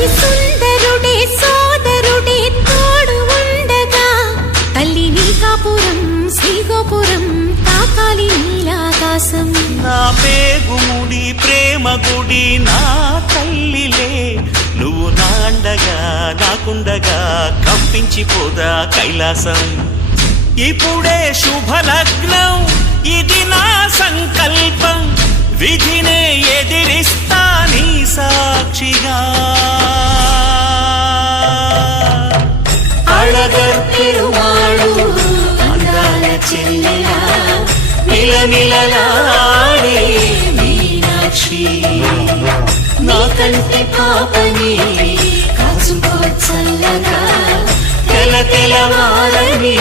అతి సుందరుడే సోదరుడే తోడు ఉండగా. తల్లి నీ కాపురం శ్రీగోపురం తాకాలి నీలాకాశం. నా పేగుముడి ప్రేమ గుడి నా తల్లిలే. నువ్వు నాండగా నాకుండగా కంపించిపోదా కైలాసం. ఇప్పుడే శుభలగ్నం ఇది నా సంకల్పం. విధినే ఎదిరిస్తా నీ సాక్షిగా. నిలనిలలాడే మీనాక్షి. నా కంటి పాపని కాచుకో చల్లగా తెల తెలవారని